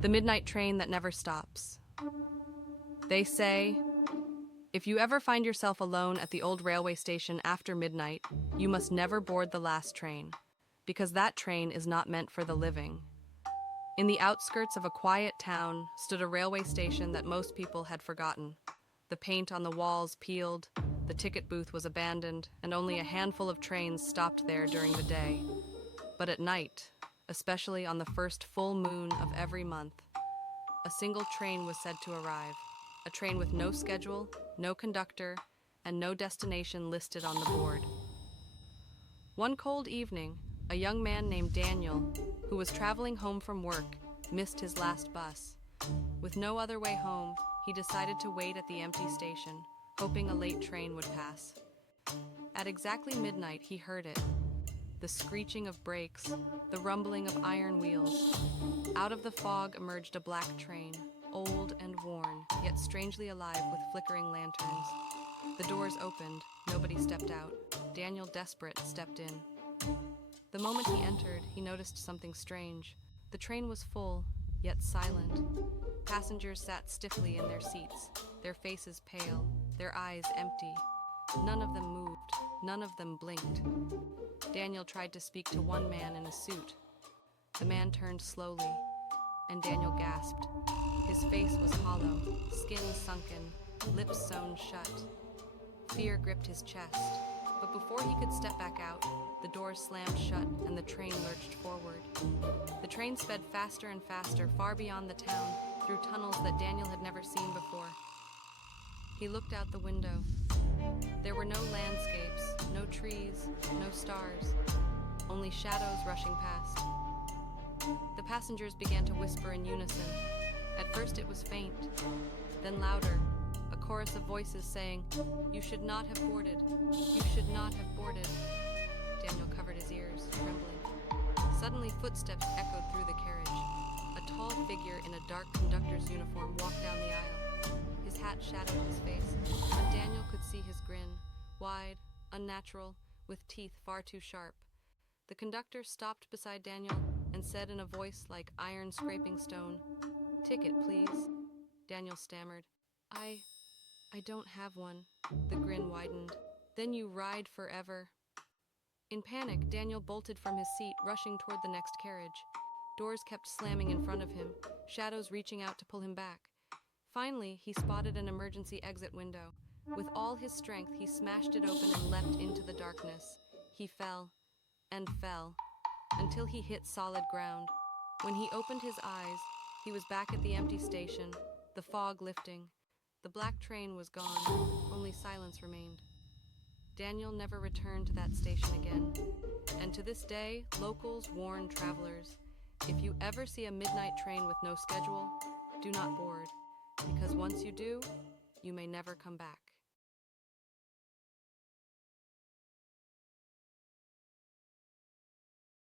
The midnight train that never stops. They say, if you ever find yourself alone at the old railway station after midnight, you must never board the last train, because that train is not meant for the living. In the outskirts of a quiet town stood a railway station that most people had forgotten. The paint on the walls peeled, the ticket booth was abandoned, and only a handful of trains stopped there during the day. But at night, especially on the first full moon of every month, a single train was said to arrive. A train with no schedule, no conductor, and no destination listed on the board. One cold evening, a young man named Daniel, who was traveling home from work, missed his last bus. With no other way home, he decided to wait at the empty station, hoping a late train would pass. At exactly midnight, he heard it. The screeching of brakes, the rumbling of iron wheels. Out of the fog emerged a black train, old and worn, yet strangely alive with flickering lanterns. The doors opened, nobody stepped out. Daniel, desperate, stepped in. The moment he entered, he noticed something strange. The train was full, yet silent. Passengers sat stiffly in their seats, their faces pale, their eyes empty. None of them moved, none of them blinked. Daniel tried to speak to one man in a suit. The man turned slowly, and Daniel gasped. His face was hollow, skin sunken, lips sewn shut. Fear gripped his chest, but before he could step back out, the doors slammed shut and the train lurched forward. The train sped faster and faster, far beyond the town, through tunnels that Daniel had never seen before. He looked out the window. There were no landscapes, no trees, no stars, only shadows rushing past. The passengers began to whisper in unison. At first it was faint, then louder, a chorus of voices saying, "You should not have boarded. You should not have boarded." Daniel covered his ears, trembling. Suddenly footsteps echoed through the carriage. A tall figure in a dark conductor's uniform walked down the aisle. His hat shadowed his face, but Daniel could see his grin, wide, unnatural, with teeth far too sharp. The conductor stopped beside Daniel and said in a voice like iron scraping stone, "Ticket, please." Daniel stammered, I don't have one." The grin widened. "Then you ride forever." In panic, Daniel bolted from his seat, rushing toward the next carriage. Doors kept slamming in front of him, shadows reaching out to pull him back. Finally, he spotted an emergency exit window. With all his strength, he smashed it open and leapt into the darkness. He fell, and fell, until he hit solid ground. When he opened his eyes, he was back at the empty station, the fog lifting. The black train was gone, only silence remained. Daniel never returned to that station again. And to this day, locals warn travelers, if you ever see a midnight train with no schedule, do not board, because once you do, you may never come back.